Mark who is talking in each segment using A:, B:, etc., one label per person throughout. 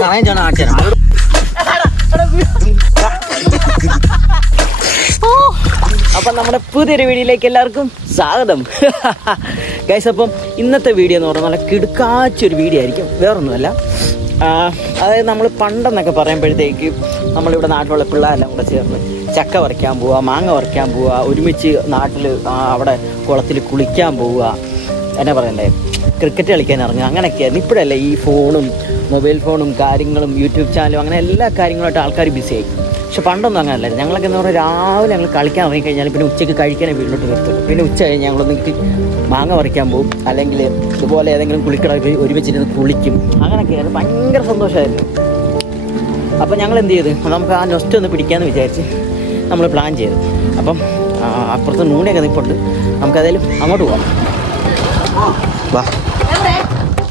A: കാണാൻ ഞാൻ ആട്ടിയാണ് അപ്പം നമ്മുടെ പുതിയൊരു വീഡിയോയിലേക്ക് എല്ലാവർക്കും സ്വാഗതം. ഗൈസ് അപ്പം ഇന്നത്തെ വീഡിയോ എന്ന് പറഞ്ഞാൽ നല്ല കിടുക്കാച്ചൊരു വീഡിയോ ആയിരിക്കും. വേറൊന്നുമല്ല. അതായത് നമ്മൾ പണ്ടെന്നൊക്കെ പറയുമ്പോഴത്തേക്ക് നമ്മളിവിടെ നാട്ടിലുള്ള പിള്ളേരെല്ലാം കൂടെ ചേർന്ന് ചക്ക പറിക്കാൻ പോവുക മാങ്ങ പറിക്കാൻ പോവുക ഒരുമിച്ച് നാട്ടിൽ അവിടെ കുളത്തിൽ കുളിക്കാൻ പോവുക. എന്നാ പറയണ്ടേ? ക്രിക്കറ്റ് കളിക്കാൻ ഇറങ്ങുക. അങ്ങനെയൊക്കെയായിരുന്നു. ഇപ്പോഴല്ലേ ഈ ഫോണും മൊബൈൽ ഫോണും കാര്യങ്ങളും യൂട്യൂബ് ചാനലും അങ്ങനെ എല്ലാ കാര്യങ്ങളുമായിട്ട് ആൾക്കാർ ബിസിയായി പക്ഷെ പണ്ടൊന്നും അങ്ങനെ അല്ലായിരുന്നു. ഞങ്ങളൊക്കെ എന്ന് പറഞ്ഞാൽ രാവിലെ ഞങ്ങൾ കളിക്കാൻ ഇറങ്ങിക്കഴിഞ്ഞാൽ പിന്നെ ഉച്ചയ്ക്ക് കഴിക്കാനേ വീട്ടിലോട്ട് വരത്തുള്ളൂ പിന്നെ ഉച്ച കഴിഞ്ഞ് ഞങ്ങളൊന്ന് മാങ്ങ പറിക്കാൻ പോകും അല്ലെങ്കിൽ ഇതുപോലെ ഏതെങ്കിലും കുളിക്കട ഒരുമിച്ചിരുന്ന് കുളിക്കും. അങ്ങനെയൊക്കെയായിരുന്നു ഭയങ്കര സന്തോഷമായിരുന്നു അപ്പം ഞങ്ങൾ എന്ത് ചെയ്ത്? നമുക്ക് ആ നൊസ്റ്റ് ഒന്ന് പിടിക്കാമെന്ന് വിചാരിച്ച് നമ്മൾ പ്ലാൻ ചെയ്തു. അപ്പം അപ്പുറത്ത് നൂനയൊക്കെ നിൽപ്പുണ്ട് നമുക്കതേലും അങ്ങോട്ട് പോകാം വാ.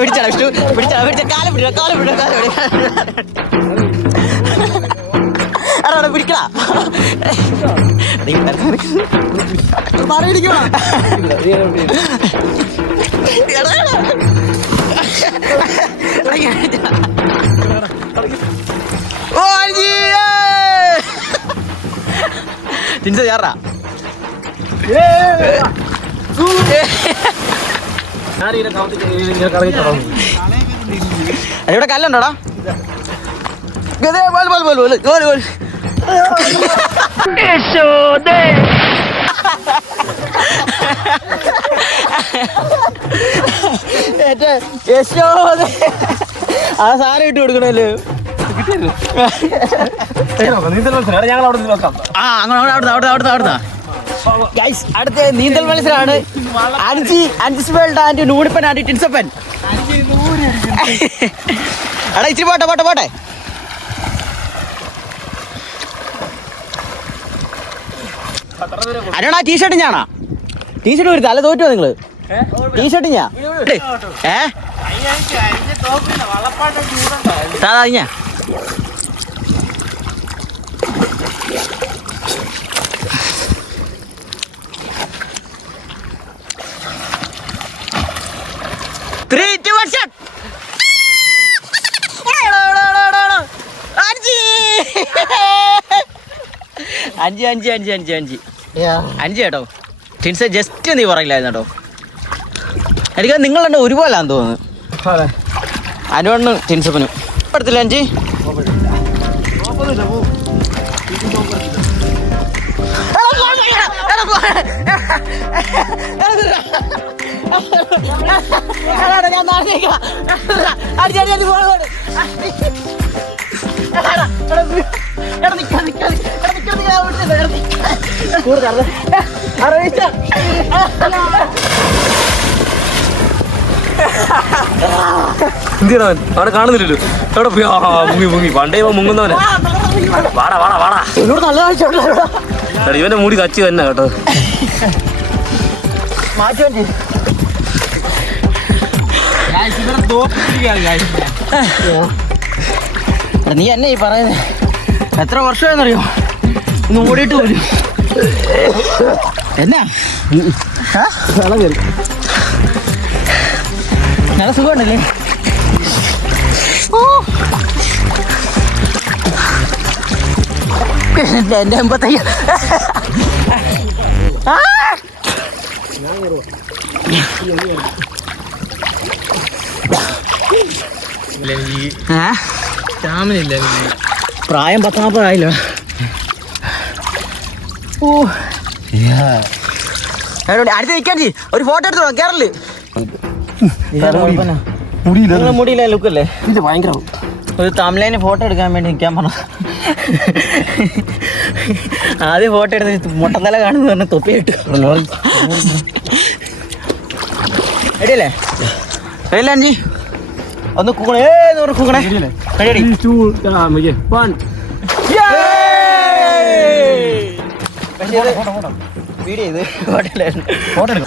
A: പിടിച്ചാ വിഷ്ണു പിടിച്ചാ പിടിച്ച കാലം പിടിച്ച കാലം പിടിച്ച കാലം പിടിച്ച പിടിക്കടാ ഓ അഞ്ചി തിരിച്ചു ചേറാ ഇവിടെ കല്ലുണ്ടോടാ? ഗതേ, പോൽ, പോൽ, പോൽ, പോൽ, പോൽ, പോൽ. ഏറ്റെ യശോദേ. ആ സാധനം ഇട്ട് കൊടുക്കണല്ലോ?
B: മത്സരം. ഞങ്ങൾ അവിടെ നിന്ന് നോക്കാം.
A: ആ അങ്ങോട്ട് അവിടെ അവിടെ അവിടെ അവിടെ ഗൈസ് അടുത്ത നീന്തൽ മത്സരമാണ്. അഞ്ചി വേൾഡ് ആൻഡ് നൂണിപ്പൻ ആൻഡ് ടിൻസപ്പൻ. എടാ ഇച്ചിരി പോട്ടെ പോട്ടെ പോട്ടെ. അരണാ ടീഷർട്ട് ഞാനാ ടീഷർട്ട് വരുത്തല്ല തോറ്റോ നിങ്ങൾ? ടീഷർട്ട് ഞാൻ ഏ? സാധാ ഞാൻ ഷട്ട് അഞ്ച്. അഞ്ച് അഞ്ച് അഞ്ച് അഞ്ച് അഞ്ച്. കേട്ടോ. ടിൻസ് ജസ്റ്റ് നീ പറയില്ലായിരുന്നു കേട്ടോ. എനിക്ക് നിങ്ങൾ തന്നെ ഒരുപോലാന്ന് തോന്നുന്നു. അനുവണ്ണു ടിൻസപ്പനും. എടുത്തില്ല അഞ്ച്? ഞാൻ നാളേക്കാ അടിച്ച് അടിച്ച് അടിച്ച്. കൂടുതൽ.
B: എന്തിനാ അവിടെ കാണുന്നില്ലല്ലോ. എവിടെ പോയി ആ മുങ്ങി മുങ്ങി. പണ്ടേ മുങ്ങുന്നവനെ. വാടാ വാടാ വാടാ. ഇവന്റെ മുടി കച്ചി തന്നെ കേട്ടോ.
A: മാറ്റി നീ എന്നെ ഈ പറയുന്നത് എത്ര വർഷമായെന്നറിയോ? ഒന്ന് ഓടിയിട്ട് പോലും എന്നാ? നല്ല സുഖമുണ്ടല്ലേ എന്റെ എൺപത്തയ്യ ആ. ഏ? പ്രായം പത്താമതായല്ലോ ഓ. എവിടെ? അടുത്ത് നിൽക്കാൻ ചെയ് ഒരു ഫോട്ടോ എടുത്തോ കേരളി മുടിയില്ല. ലുക്കല്ലേ
B: ഇത് ഭയങ്കര
A: ഒരു തമിഴിന് ഫോട്ടോ എടുക്കാൻ വേണ്ടി നിൽക്കാൻ പറഞ്ഞു ആദ്യം ഫോട്ടോ എടുത്ത് മുട്ടത്തല കാണുന്നു പറഞ്ഞ തൊപ്പി റെഡിയല്ലേ? റെഡിയല്ലേ അഞ്ചി ഒന്ന് കൂക്കണേ ഏന്ന് കൂക്കണേ? റെഡി വീഡിയോ
B: ഇത്
A: ഹോട്ടലായിരുന്നു ഹോട്ടൽ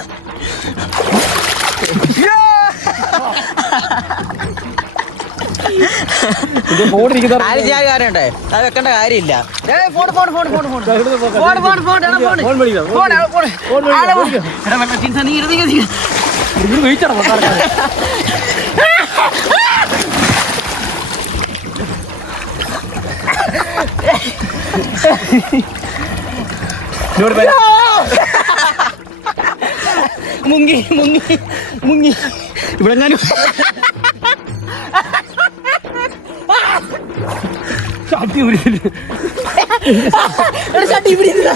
A: വെക്കേണ്ട കാര്യമില്ല.
B: നിങ്ങൾ വെയിറ്റ് ആണ്
A: മുങ്ങി മുങ്ങി മുങ്ങി. ഇവിടെ ഞാൻ
B: ചാട്ടി
A: പിടിച്ചില്ല ചാട്ടി പിടിച്ചില്ല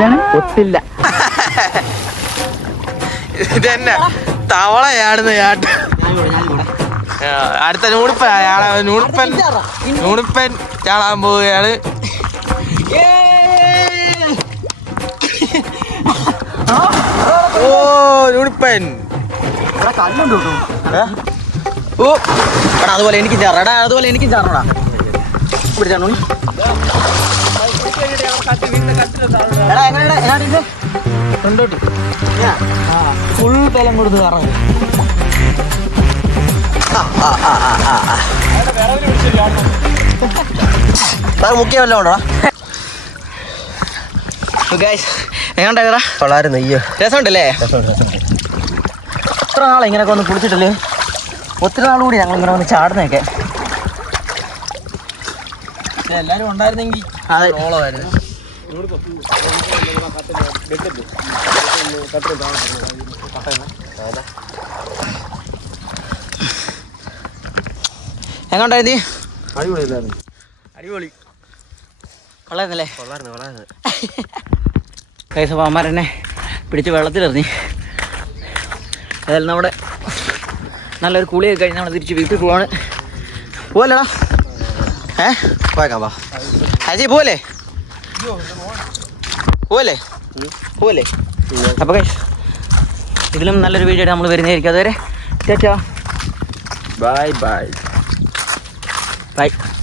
A: ഞാൻ ഒത്തില്ല.
C: തവളയാടുന്ന ചാട്ട്. അടുത്ത നൂണിപ്പൻ അയാളെ നൂണിപ്പൻ നൂണിപ്പൻ ചാളാൻ പോവുകയാണ്. ഓ നൂണിപ്പൻ
A: ഓ. എടാ അതുപോലെ എനിക്ക് ചേർന്ന് അതുപോലെ എനിക്ക് ചേർന്നടാ എടാ ഫ്രണ്ടോട്ട് ഫുൾ ബലം കൊടുത്ത് കറങ്ങും. മുക്കിയ വല്ലതും ഉണ്ടോടാ എങ്ങോട്ടാ
C: കൊള്ളായിരുന്നു അയ്യോ
A: രസമുണ്ടല്ലേ? എത്ര നാളെ ഇങ്ങനെയൊക്കെ ഒന്ന് കുളിച്ചിട്ടില്ലേ? ഒത്തിരി നാൾ കൂടി ഞങ്ങൾ ഇങ്ങനെ ഒന്ന് ചാടുന്നൊക്കെ
C: എല്ലാരും ഉണ്ടായിരുന്നെങ്കിൽ
A: അതെ. എങ്ങോട്ടായിരുന്നു
B: അടിപൊളിയല്ലായിരുന്നു
C: അടിപൊളി.
A: കൊള്ളായിരുന്നല്ലേ?
C: കൊള്ളായിരുന്നു കൊള്ളായിരുന്നു.
A: കൈസപ്പാമാരെന്നെ പിടിച്ച് വെള്ളത്തിലെറിഞ്ഞ്. അതായത് നമ്മുടെ നല്ലൊരു കുളിയൊക്കെ കഴിഞ്ഞ് നമ്മൾ തിരിച്ച് വീട്ടിൽ പോവാണ്. പോവല്ലടാ? ഏ? പോയേക്കാം വാ. അജയ് പോവല്ലേ? പോവല്ലേ? പോവല്ലേ? അപ്പോൾ കൈ ഇതിലും നല്ലൊരു വീഡിയോ നമ്മൾ വരുന്നതായിരിക്കും. അതുവരെ ചേച്ചാ
B: ബൈ ബൈ.
A: さい。